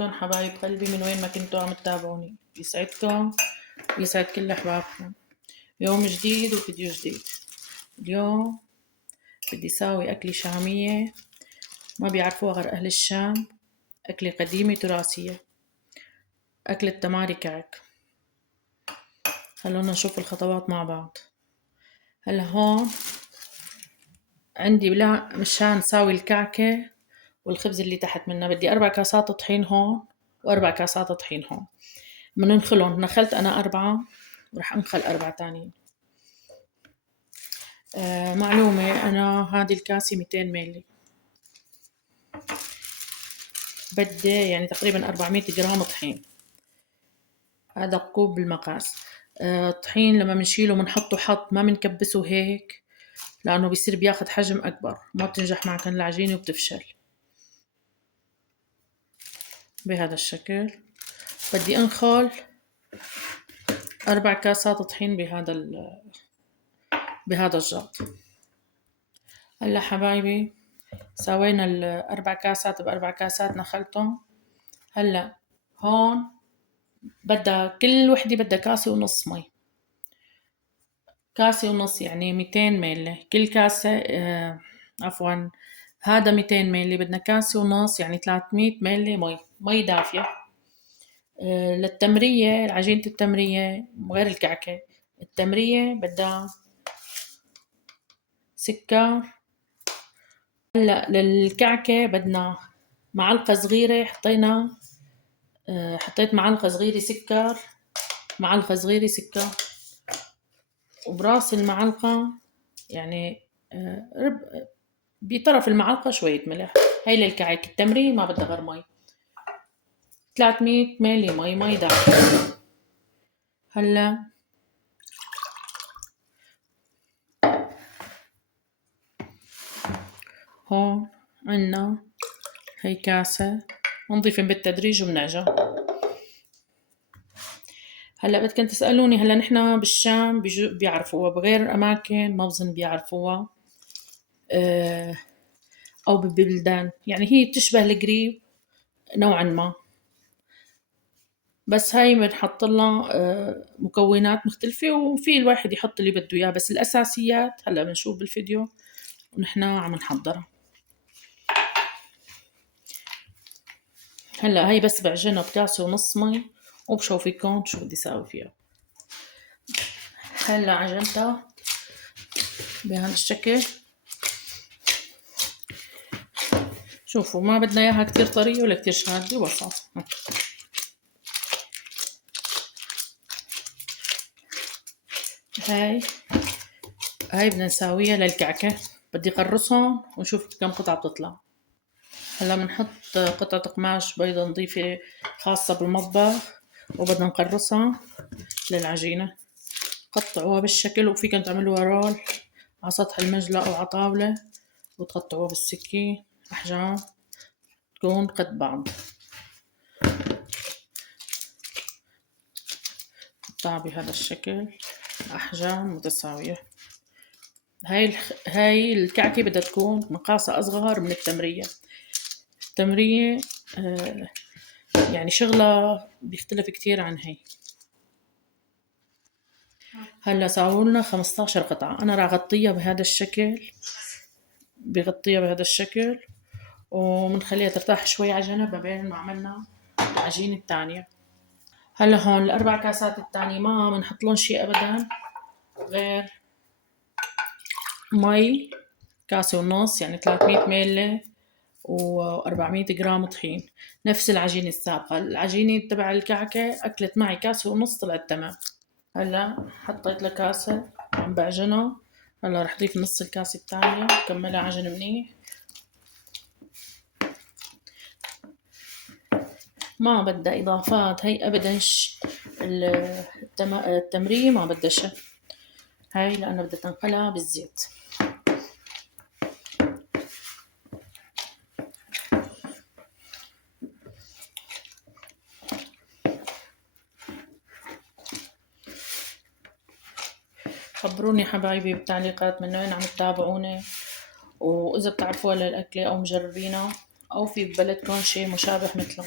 صباحكم حبايب قلبي من وين ما كنتوا عم تتابعوني. يسعدكم ويسعد كل أحبابكم. يوم جديد وفيديو جديد. اليوم بدي ساوي أكلة شامية ما بيعرفوها غير أهل الشام، أكلة قديمة تراثية، أكلة تماري كعك. خلونا نشوف الخطوات مع بعض. هلا هون عندي مشان ساوي الكعكة والخبز اللي تحت منها بدي 4 كاسات طحين هون و4 كاسات طحين هون. بننخلهم، نخلت أنا 4 ورح أنخل 4 تانيين. معلومة، أنا هذه الكاسة 200 ملي، بدي يعني تقريبا 400 جرام طحين. هذا كوب بالمقاس. الطحين لما بنشيله بنحطه حط، ما بنكبسه هيك لأنه بيصير بياخد حجم أكبر، ما بتنجح معك العجينة وبتفشل. بهذا الشكل بدي أنخل 4 كاسات طحين بهذا الجاط. هلا حبايبي سوينا 4 كاسات ب4 كاسات نخلتهم. هلا هون بدها كل وحدة بدها كاسة ونص مي، كاسة ونص يعني 200 ملي كل كاسة. عفوا هذا 200 ملي، بدنا كاسة ونص يعني 300 ملي مي دافية. للتمرية، عجينة التمرية غير الكعكة، التمرية بدها سكر. هلا للكعكة بدنا معلقة صغيرة، حطيت معلقة صغيرة سكر، معلقة صغيرة سكر، وبراس المعلقة يعني بطرف المعلقة شوية ملح. هاي للكعك. التمرين ما بدها غير مي، 300 ملي مي دافية. هلا هون عنا هي كاسة ونضيفهم بالتدريج وبنعجن. هلا بدكن تسألوني، هلا نحنا بالشام بيعرفوها، بغير أماكن ما بظن بيعرفوها، أو ببلدان يعني هي بتشبه القريب نوعا ما، بس هاي بنحط لها مكونات مختلفة وفي الواحد يحط اللي بده إياه، بس الأساسيات هلا بنشوف بالفيديو ونحن عم نحضرها. هلا هاي بس بعجنها بكاسة ونص مي وبشوفكم شو بدي ساوي فيها. هلا عجنتها بهذا الشكل. شوفوا ما بدنا اياها كتير طرية ولا كتير شادة، وسط. هاي بدنا نساويها للكعكة، بدي قرصهم ونشوف كم قطعة بتطلع. هلا بنحط قطعة قماش بيضة نظيفة خاصة بالمطبخ وبدنا نقرصها للعجينة. قطعوها بالشكل، وفيكن تعملوها رول على سطح المجلة أو على طاولة وتقطعوها بالسكين أحجام تكون قد بعض. قطعها بهذا الشكل أحجام متساوية. هاي الكعكة بدها تكون مقاسها أصغر من التمرية. التمرية يعني شغلة بيختلف كتير عن هاي. هلا ساوولنا 15 قطعة، أنا راح أغطيها بهذا الشكل، بغطيها بهذا الشكل ومنخليها ترتاح شوي على جنب بين ما عملنا العجينة الثانية. هلا هون ال4 كاسات الثانية ما بنحط لهم شيء أبدا غير مي كاسة ونص يعني 300 ملي و400 جرام طحين، نفس العجينة السابقة. العجينة تبع الكعكة أكلت معي كاسة ونص طلعت تمام. هلا حطيت لها كاسة عم بعجنها. هلا رح ضيف نص الكاسة الثانية كملها عجن منيح. ما بدها إضافات هي أبدا. التمرية ما بدها شيء هاي لأنه بدها تنقلها بالزيت. خبروني حبايبي بالتعليقات من وين عم تتابعوني، وإذا بتعرفوها للأكلة أو مجربينها أو في ببلدكم شيء مشابه مثله.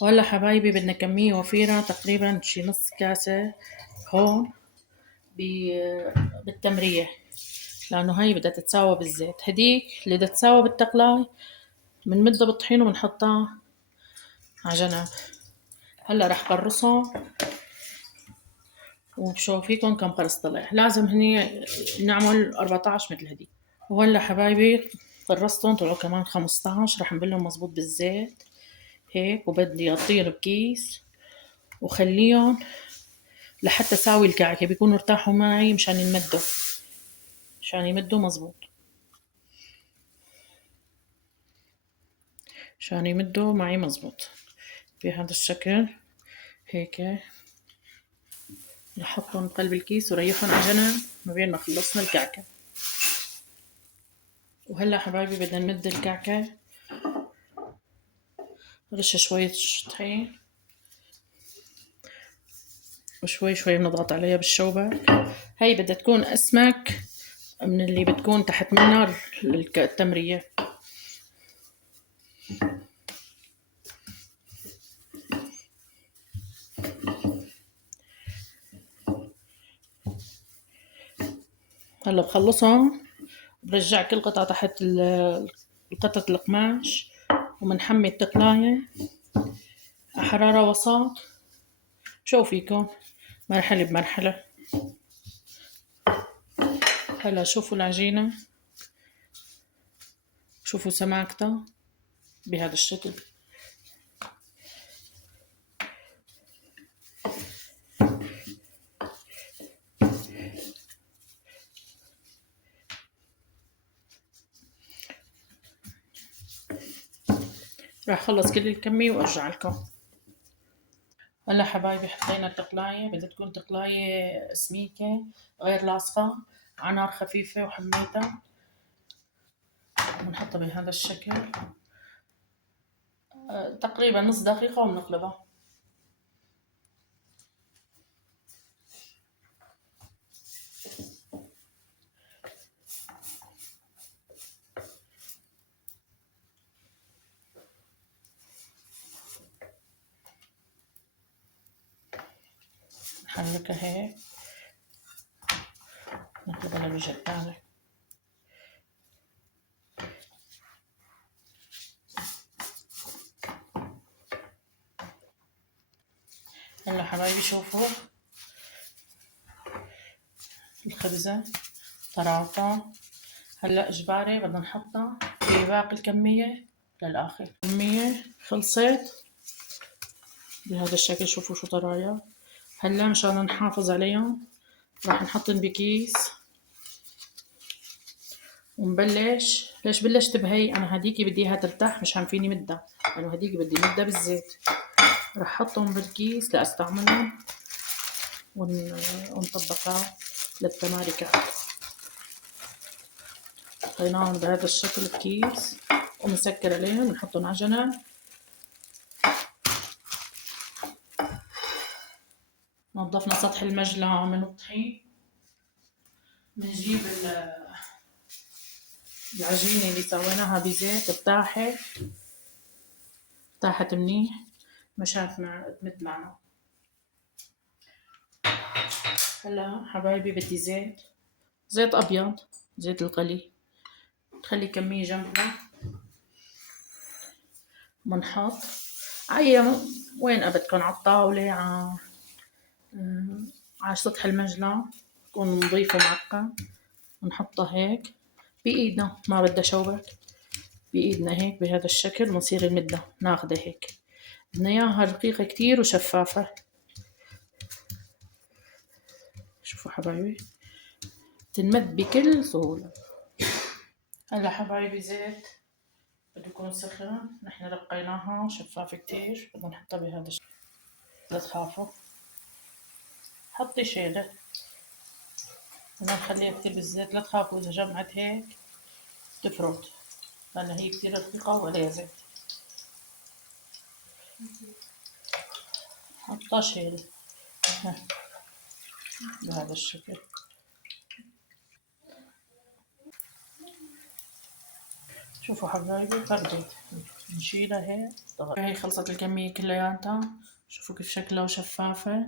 وهلا حبايبي بدنا كمية وفيرة تقريبا شي نص كاسة هون بالتمرية، لأنه هاي بدها تتساوى بالزيت. هديك اللي بدها تتساوى بالتقلاي بنمدها بالطحين وبنحطها على جنب. هلا رح قرصهم وبشوفيكم كم قرص طلع. لازم هني نعمل 14 مثل هدي. وهلا حبايبي قرصتهم طلعوا كمان 15. رح نبلهم مزبوط بالزيت هيك، وبدي اغطيهم بكيس وخليهم لحتى ساوي الكعكة بيكونوا ارتاحوا معي مشان يمدوا مزبوط، مشان يمدوا معي مزبوط بهذا الشكل هيك. نحطهم بقلب الكيس وريحهم على جنب ما بين ما خلصنا الكعكة. وهلا حبايبي بدنا نمد الكعكة، رش شوية طحين وشوي شوي بنضغط عليها بالشوبة. هاي بدها تكون أسمك من اللي بتكون تحت منها التمرية. هلا بخلصهم برجع كل قطعة تحت قطعة القماش ومنحمي التقلاية على حرارة وسط. شوفيكم مرحلة بمرحلة. هلا شوفوا العجينة، شوفوا سماكتها بهذا الشكل. راح خلص كل الكمية وارجع لكم. هلا حبايبي حطينا التقلاية، بدها تكون تقلاية سميكة غير لاصقة على نار خفيفة وحميتها. بنحطها بهذا الشكل تقريبا نص دقيقة وبنقلبها. نحركها هيك نقلبها للوجه الثاني. هلا حبايبي شوفوا الخبزة طراطة. هلا اجباري بدنا نحطها في باقي الكمية للآخر. الكمية خلصت بهذا الشكل. شوفوا شو طرايا. هلا مشان نحافظ عليهم راح نحطن بكيس ونبلش. ليش بلشت بهي؟ انا هديكي بدي اياها ترتاح مشان فيني مدة، لانه هديكي بدي مدة بالزيت. راح احطهم بالكيس لاستعملهم ونطبقها للتماري كعك. حطيناهم بهذا الشكل بكيس ومسكر عليهم ونحطهم على جنب. نظفنا سطح المجلة من الطحين. بنجيب العجينة اللي سويناها بزيت ارتاحت منيح مشان تمد معنا. هلا حبايبي بدي زيت أبيض، زيت القلي. تخلي كمية جنبها. بنحط وين بدكن، على الطاولة، على سطح المجلة تكون نظيفة ومعقم. بنحطها هيك بإيدنا، ما بدها شوبك، بإيدنا هيك بهذا الشكل. بنصير المدة ناخده هيك. بدنا إياها رقيقة كتير وشفافة. شوفوا حبايبي تنمد بكل سهولة. هلا حبايبي زيت بده يكون سخن. نحن رقيناها شفافة كتير. بدنا نحطها بهذا الشكل. لا تخافوا، حطي شيلة. بدنا نخليها كتير بالزيت. لا تخافوا إذا جمعت هيك تفرط، لأن هي كتير رقيقة وعليها زيت. حطها شيلة بهذا الشكل. شوفوا حبايبي فردت، نشيلها هيك. هي خلصت الكمية كلياتها، شوفوا كيف شكلها وشفافة.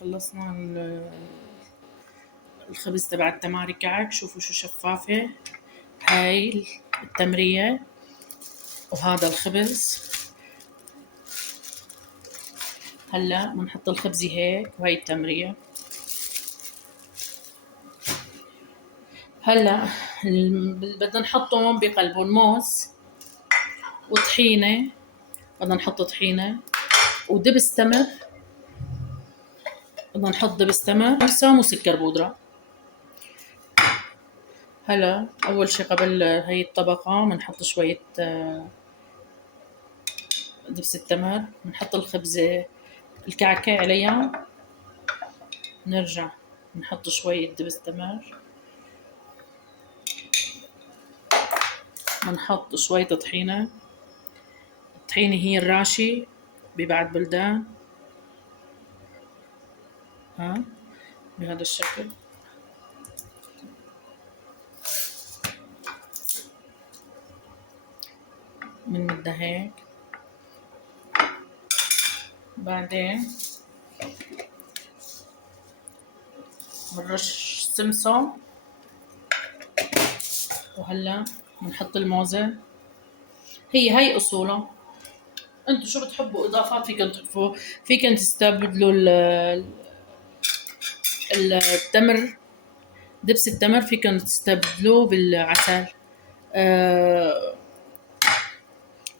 خلصنا الخبز تبع التماري كعك، شوفوا شو شفافة. هاي التمرية وهذا الخبز. هلا بنحط الخبزة هيك وهي التمرية. هلا بدنا نحطهم بقلبهم موز وطحينة، بدنا نحط طحينة ودبس تمر، بدنا نحط دبس تمر بلسم وسكر بودرة. هلا أول شي قبل هاي الطبقة بنحط شوية دبس التمر، بنحط الخبزة الكعكة عليها، نرجع نحط شوية دبس تمر، بنحط شوية طحينة. الطحينة هي الراشي ببعض بلدان، ها بهذا الشكل. بنمدها هيك، بعدين بنرش سمسم، وهلا بنحط الموزة. هي أصولها. انتوا شو بتحبوا اضافات فيكن تضيفوا، فيكن تستبدلوا التمر، دبس التمر فيكن تستبدلوه بالعسل. آه،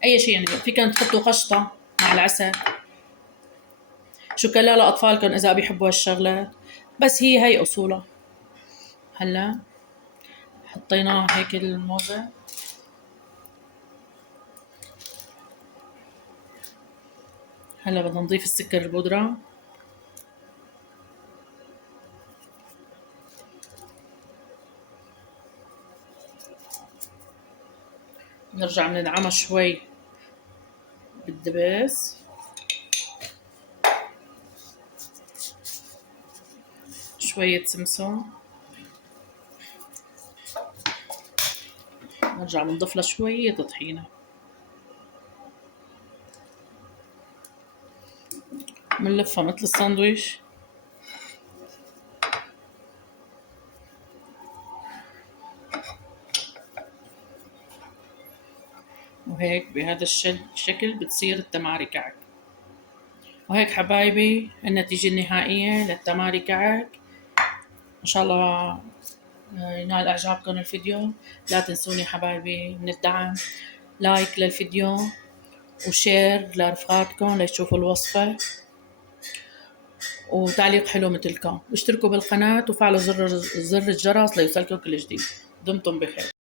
اي شيء يعني، فيكن تحطوا قشطة مع العسل، شوكولا لاطفالكم اذا بيحبوا هالشغلات. بس هي اصولها. هلا حطينا هيك الموزة، هلا بدنا نضيف السكر البودرة. نرجع ندعمها شوي بالدبس، شوية سمسم، نرجع بنضيف لها شوية طحينة، بنلفها مثل الساندويش. وهيك بهذا الشكل بتصير التماري كعك. وهيك حبايبي النتيجة النهائية للتماري كعك. إن شاء الله ينال إعجابكم الفيديو. لا تنسوني حبايبي من الدعم، لايك للفيديو وشير لرفقاتكم ليشوفوا الوصفة، وتعليق حلو مثلكم، واشتركوا بالقناة وفعلوا زر الجرس ليوصلكم كل جديد. دمتم بخير.